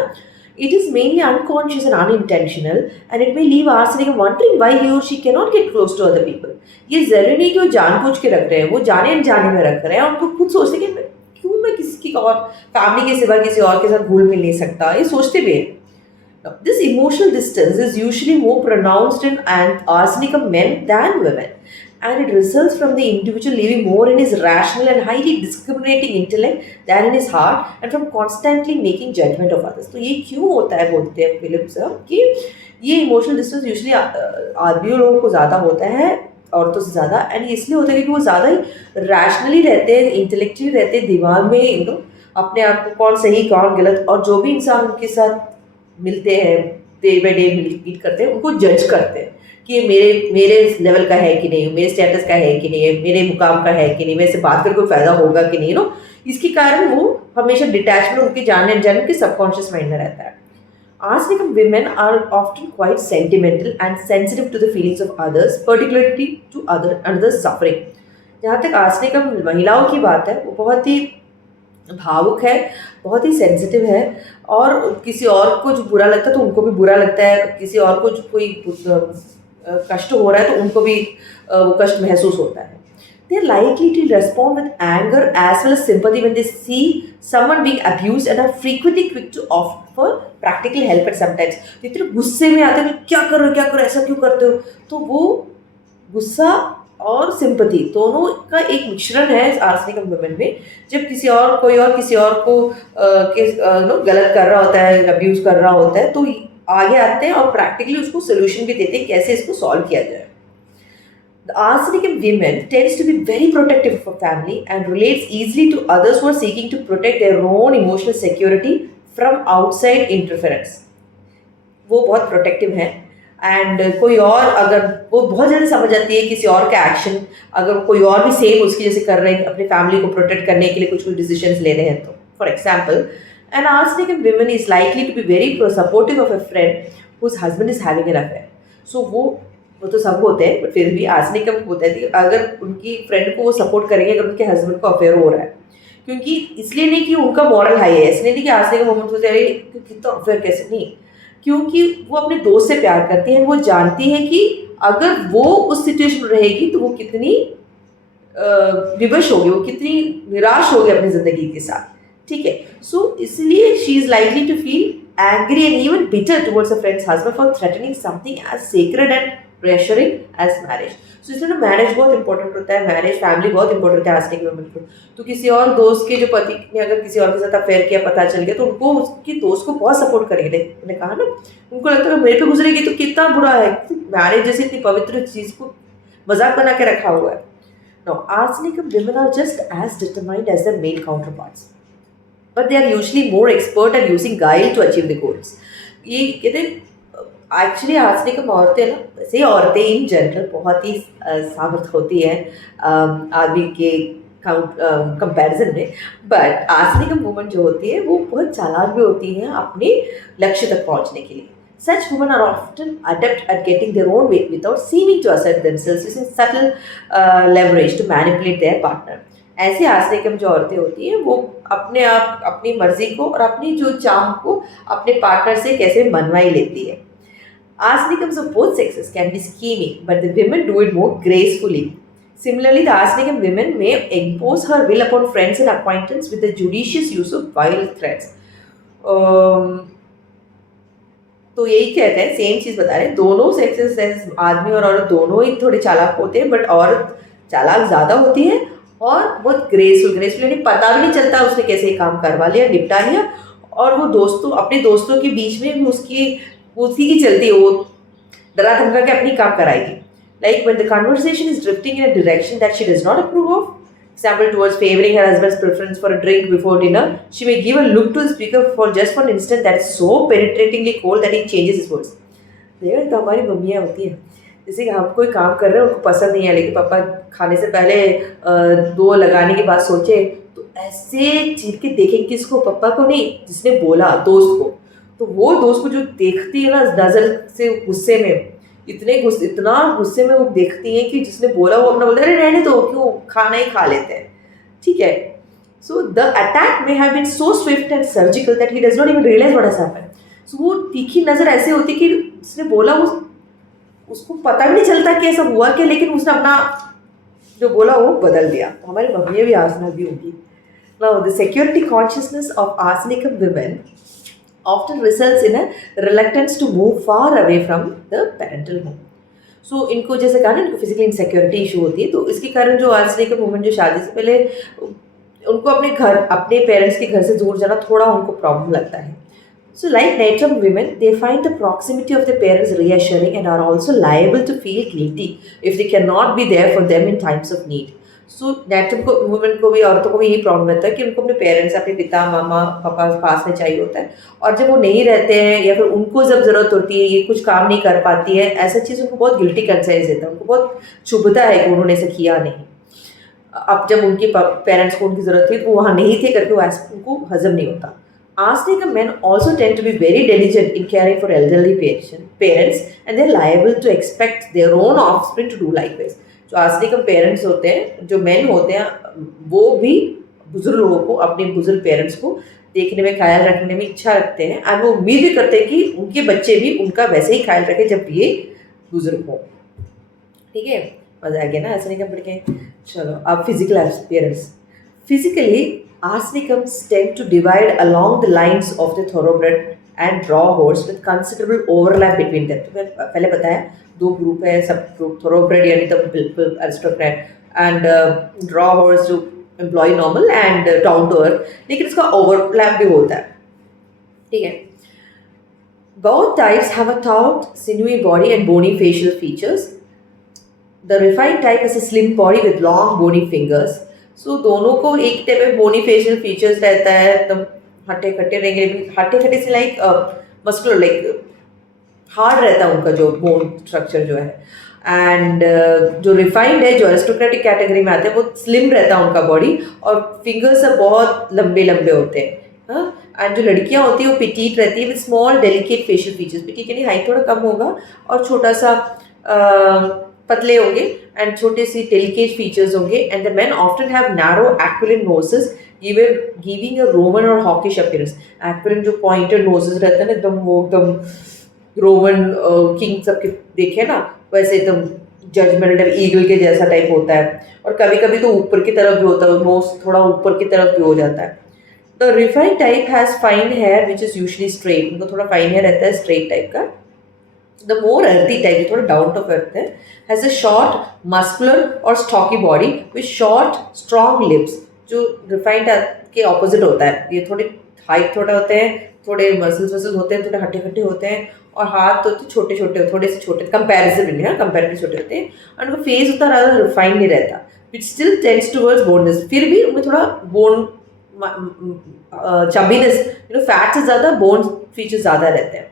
it is mainly unconscious and unintentional and it may leave arsenic wondering why he or she cannot get close to other people. ये जरूरी नहीं कि वो जानबूझ के रख रहे हैं, वो जाने अनजाने में रख रहे हैं, उनको खुद सोचते हैं कि क्यों मैं किसी की और फैमिली के सिवा किसी और के साथ घुल मिल नहीं सकता, ये सोचते भी हैं। This emotional distance is usually more pronounced in arsenicum men than women, and it results from the individual living more in his rational and highly discriminating intellect than in his heart, and from constantly making judgment of others. तो ये क्यों होता है बोलते हैं Philip साहब कि ये इमोशनल डिस्टेंस यूजली आदमियों लोगों को ज़्यादा होता है औरतों से ज़्यादा, एंड इसलिए होता है क्योंकि वो ज़्यादा ही रैशनली रहते हैं, इंटेलेक्चुअली रहते हैं, दिमाग में अपने आप को कौन सही कौन गलत, और जो भी इंसान उनके साथ मिलते हैं डे बाई डे मीट करते हैं उनको जज करते हैं कि मेरे लेवल का है कि नहीं, मेरे स्टेटस का है कि नहीं है, मेरे मुकाम का है कि नहीं, मेरे से बात कर कोई फ़ायदा होगा कि नहीं, इसके कारण वो हमेशा डिटैचमेंट उनके जानने अनजाने के सबकॉन्शियस माइंड में रहता है। Arsenic women are often quite sentimental and sensitive to the feelings of others, particularly to others suffering. जहाँ तक आर्सेनिक महिलाओं की बात है, वो बहुत ही भावुक है, बहुत ही सेंसिटिव है, और किसी और को जो बुरा लगता है तो उनको भी बुरा लगता है, किसी और को जो कोई कष्ट हो रहा है तो उनको भी वो कष्ट महसूस होता है. They are likely to respond with anger as well as sympathy when they see someone being abused and are frequently quick to offer practical help at sometimes. तो इतने गुस्से में आते हैं कि क्या कर रहे हो, क्या कर रहे हो, ऐसा क्यों करते हो. तो वो गुस्सा और सिंपथी दोनों का एक मिश्रण है आर्सेनिक वुमेन में. जब कोई और किसी और को गलत कर रहा होता है, अब्यूज कर रहा होता है, तो आगे आते हैं और प्रैक्टिकली उसको सोल्यूशन भी देते हैं कैसे इसको सॉल्व किया जाए. The arsenic in women tends to be very protective of family and relates easily to others who are seeking to protect their own emotional security from outside interference. वो बहुत प्रोटेक्टिव है, एंड कोई और अगर वो बहुत जल्दी समझ जाती है किसी और का एक्शन, अगर कोई और भी सेम उसकी जैसे कर रहे हैं अपनी फैमिली को प्रोटेक्ट करने के लिए कुछ डिसीजंस ले रहे हैं. तो for example, an arsenic in women is likely to be very supportive of a friend whose husband is having an affair. So वो तो सब होते हैं, बट फिर भी आर्सेनिक होता है कि अगर उनकी फ्रेंड को वो सपोर्ट करेंगे अगर उनके हस्बैंड को अफेयर हो रहा है, क्योंकि इसलिए नहीं कि उनका मॉरल हाई है, इसलिए नहीं कि आर्सेनिक मोमेंट होते हैं कितना अफेयर कैसे, नहीं, क्योंकि वो अपने दोस्त से प्यार करती है. वो जानती है कि अगर वो उस सिचुएशन में रहेगी तो वो कितनी विवश होगी, वो कितनी निराश होगी अपनी जिंदगी के साथ. ठीक है, सो इसलिए she is likely to feel angry and even bitter towards a friend's husband for threatening something as sacred and pressuring as marriage. So इसलिए ना मैरिज बहुत इंपॉर्टेंट होता है, मैरिज फैमिली बहुत इंपॉर्टेंट होता है आर्सेनिक वुमेन को. तो किसी और दोस्त के जो पति ने अगर किसी और के साथ अफेयर किया, पता चल गया, तो उनको उसकी दोस्त को बहुत सपोर्ट करेंगे. मैंने कहा ना, उनको लगता है मेरे पे गुजरेगी तो कितना बुरा है, मैरिज जैसी इतनी पवित्र चीज को मजाक बना के रखा हुआ है. Now, arsenic women are just as determined as their male counterparts, but they are usually more expert at using guile to achieve the goals. ये कहते हैं एक्चुअली आर्सेनिक औरतें ना, वैसे औरतें इन जनरल बहुत ही साबित होती हैं आदमी के कंपैरिजन में, बट आर्सेनिक वुमन जो होती है वो बहुत चालाक भी होती हैं अपने लक्ष्य तक पहुंचने के लिए. Such women are often adept at getting their own way without seeming to assert themselves, using subtle leverage to manipulate their partner. ऐसी आर्सेनिक जो औरतें होती हैं वो अपने आप अपनी मर्जी को और अपनी जो चाह को अपने पार्टनर से कैसे मनवाई लेती है. Arsenicums of both sexes can be scheming, but the women do it more gracefully. Similarly, the arsenic women may impose her will upon friends and acquaintances with the judicious use of vile threats. तो यही कहते हैं, same चीज़ बता रहे हैं, दोनों sexes आदमी और औरत दोनों ही थोड़े चालाक होते हैं, बट औरत चालाक ज़्यादा होती है और बहुत ग्रेसफुल यानी पता भी नहीं चलता उसने कैसे काम करवा लिया, निपटा लिया, और वो अपने दोस्तों के बीच में भी उसी की चलती है, वो डरा धमका के अपनी काम कराएगी. Like when the conversation is drifting in a direction that she does not approve of, example towards favoring her husband's preference for a drink before dinner, she may give a look to the speaker for just one instant that is so penetratingly cold that he changes his words. देखो तो हमारी मम्मियाँ होती हैं, जैसे कि हम कोई काम कर रहे हैं उनको पसंद नहीं है, लेकिन पापा खाने से पहले दो लगाने की बात सोचे तो ऐसे चीर के देखेंगे किसको, पापा को नहीं, जिसने बोला दोस्त को. तो वो दोस्त को जो देखती है ना नज़र से गुस्से में, इतना गुस्से में वो देखती हैं कि जिसने बोला वो अपना बोलता है अरे रहने दो, क्यों, खाना ही खा लेते हैं. ठीक है, so the attack may have been so swift and surgical that he does not even realise what has happened. So वो तीखी नज़र ऐसे होती कि जिसने बोला उसको पता भी नहीं चलता कि ऐसा हुआ क्या, लेकिन उसने अपना जो बोला वो बदल दिया. तो हमारी मम्मी भी आसना भी होगी. Now the security consciousness of arsenic women often results in a reluctance to move far away from the parental home. So इनको जैसे कहा ना, इनको फिजिकली इनसिक्योरिटी इशू होती है, तो इसके कारण जो आर्सेनिक वुमेन जो शादी से पहले उनको अपने पेरेंट्स के घर से दूर जाना थोड़ा उनको प्रॉब्लम लगता है. So like native women, they find the proximity of their parents reassuring and are also liable to feel guilty if they cannot be there for them in times of need. So native women को भी, औरतों को भी यही problem रहता है कि उनको अपने पेरेंट्स, अपने पिता मामा पापा पास में चाहिए होता है, और जब वो नहीं रहते हैं या फिर उनको जब ज़रूरत होती है, ये कुछ काम नहीं कर पाती है, ऐसा चीज़ उनको बहुत गिल्टी कंसाइज देता है, उनको बहुत चुभता है कि उन्होंने ऐसा किया नहीं. अब जब उनके पेरेंट्स को उनकी ज़रूरत थी तो वो वहाँ नहीं थे करके उनको हजम नहीं होता. Arsenic men also tend to be very diligent in caring for elderly parents and they're liable to expect their own offspring to do likewise. जो आर्सेनिक पेरेंट्स होते हैं, जो मेन होते हैं, वो भी बुजुर्ग लोगों को, अपने बुजुर्ग पेरेंट्स को देखने में, ख्याल रखने में इच्छा रखते हैं, और वो उम्मीद भी करते हैं कि उनके बच्चे भी उनका वैसे ही ख्याल रखें जब ये बुजुर्ग हो। ठीक है, मजा आ गया ना आर्सेनिकम पढ़ के। चलो अब physical appearance. Physically arsenicums tend to divide along the lines of the thoroughbred and raw horse with considerable overlap between them। तो मैं पहले बताया दो ग्रुप है, सब ग्रुप thoroughbred यानी तो बिल्कुल अरिस्टोक्रेट, एंड रॉ हॉर्स जो employ normal and down to earth, लेकिन इसका ओवरलैप भी होता है। ठीक है, both types have a taut sinewy body and bony facial features। The refined type has a slim body with long bony fingers। So दोनों को एक टाइप में बोनी फेशियल फीचर्स रहता है, एकदम हट्टे खट्टे रहेंगे, हट्टे खट्टे से लाइक मस्कुलर, लाइक हार्ड रहता है उनका जो बोन स्ट्रक्चर जो है। एंड जो रिफाइंड है, जो एरिस्टोक्रेटिक कैटेगरी में आते हैं, वो स्लिम रहता है उनका बॉडी, और फिंगर्स सब बहुत लंबे लंबे होते हैं। हाँ, एंड जो लड़कियां होती है वो पिटीट रहती है with small delicate facial features. Petite यानी हाइट थोड़ा कम होगा और छोटा सा पतले होंगे एंड छोटे सी डेलिकेट फीचर्स होंगे। And the men often have narrow aquiline noses giving a Roman और हॉकिश अपीयरेंस। एक्विलिन जो पॉइंटेड नोसेस रहते हैं ना, एकदम वो एकदम रोमन किंग सबके देखे ना वैसे एकदम जजमेंटल ईगल के जैसा टाइप होता है, और कभी कभी तो ऊपर की तरफ भी होता है, नोज थोड़ा ऊपर की तरफ भी हो जाता है। The refined type has fine hair which is usually straight. उनको थोड़ा फाइन हेयर रहता है स्ट्रेट टाइप का। द मोर अर्थी टाइप, थोड़ा डाउन टू अर्थ है, हैज अ शॉर्ट मस्कुलर और stocky body with short strong lips. जो refined के ऑपोजिट होता है, ये थोड़े हाइट थोड़े होते हैं, थोड़े मसल्स होते हैं, थोड़े हट्टे खट्टे होते हैं, और हाथ तो छोटे छोटे, थोड़े से छोटे कंपैरिजन है, कंपैरेटिवली छोटे होते हैं, और उनका फेस उतना ज़्यादा रिफाइंड नहीं रहता, विच स्टिल टेंड्स टुवर्ड्स बोननेस। फिर भी उनमें थोड़ा बोन चबीनेस, फैट से ज़्यादा बोन फीचर्स ज़्यादा रहते हैं।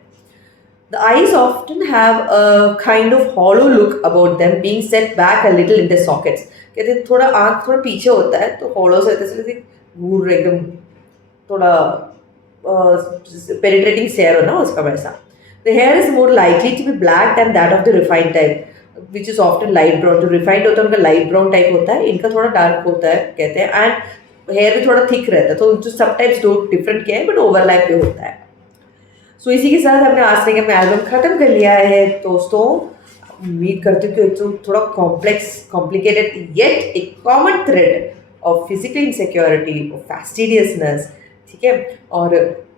The eyes often have a kind of hollow look about them, being set back a little in their sockets। कहते हैं थोड़ा आँख थोड़ा पीछे होता है तो hollow से रहता है, इसलिए घूर रहे एकदम, थोड़ा penetrating stare हो ना उसका वैसा। The hair is more likely to be black than that of the refined type, which is often light brown। जो refined होता है उनका light brown type होता है, इनका थोड़ा dark होता है कहते हैं, and hair भी थोड़ा thick रहता है। तो जो सब types दो different क्या है, but overlap भी होता है। सो इसी के साथ हमने आर्सेनिकम एल्बम ख़त्म कर लिया है दोस्तों। उम्मीद करती हूँ कि तो थोड़ा कॉम्प्लिकेटेड येट एक common thread of physical insecurity, of fastidiousness, ठीक है, और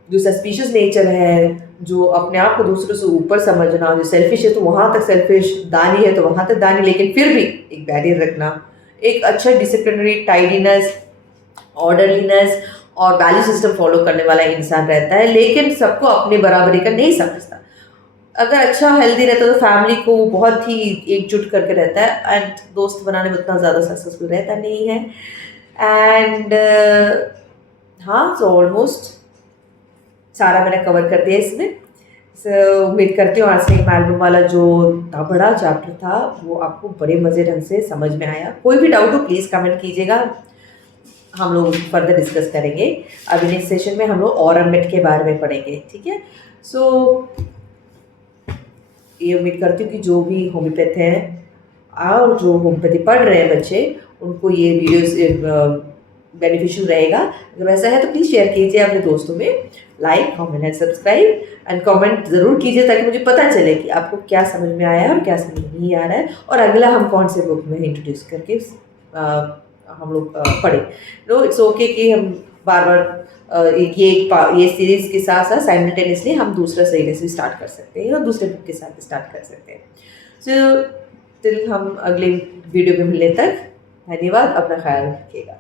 जो सस्पिशियस नेचर है, जो अपने आप को दूसरों से ऊपर समझना, जो सेल्फिश है तो वहाँ तक सेल्फिश, दानी है तो वहाँ तक दानी, लेकिन फिर भी एक बैरियर रखना, एक अच्छा डिसिप्लिनरी, टाइडीनेस, ऑर्डरलीनेस और वैल्यू सिस्टम फॉलो करने वाला इंसान रहता है, लेकिन सबको अपने बराबरी का नहीं समझता। अगर अच्छा हेल्दी रहता है तो फैमिली को बहुत ही एकजुट करके रहता है, एंड दोस्त बनाने में उतना ज़्यादा सक्सेसफुल रहता नहीं है। एंड हाँ, सो ऑलमोस्ट सारा मैंने कवर कर दिया इसमें। उम्मीद करती हूँ आर्सेनिकम एल्बम वाला जो बड़ा चैप्टर था वो आपको बड़े मज़े ढंग से समझ में आया। कोई भी डाउट हो प्लीज़ कमेंट कीजिएगा, हम लोग फर्दर डिस्कस करेंगे। अभी नेक्स्ट सेशन में हम लोग ऑरमेट के बारे में पढ़ेंगे, ठीक है। सो ये उम्मीद करती हूँ कि जो भी होम्योपैथ हैं और जो होम्योपैथी पढ़ रहे हैं बच्चे, उनको ये वीडियोस बेनिफिशियल रहेगा। अगर वैसा है तो प्लीज़ शेयर कीजिए अपने दोस्तों में, like, comment and subscribe, and comment ज़रूर कीजिए ताकि मुझे पता चले कि आपको क्या समझ में आया है और क्या समझ में नहीं आ रहा है, और अगला हम कौन से बुक में इंट्रोड्यूस करके हम लोग पढ़ें। नो इट्स ओके कि हम बार बार ये सीरीज़ के साथ साथ साइमल्टेनियसली हम दूसरा सीरीज भी स्टार्ट कर सकते हैं और दूसरे बुक के साथ भी स्टार्ट कर सकते हैं। सो टिल हम अगले वीडियो में मिलने तक धन्यवाद, अपना ख्याल रखिएगा।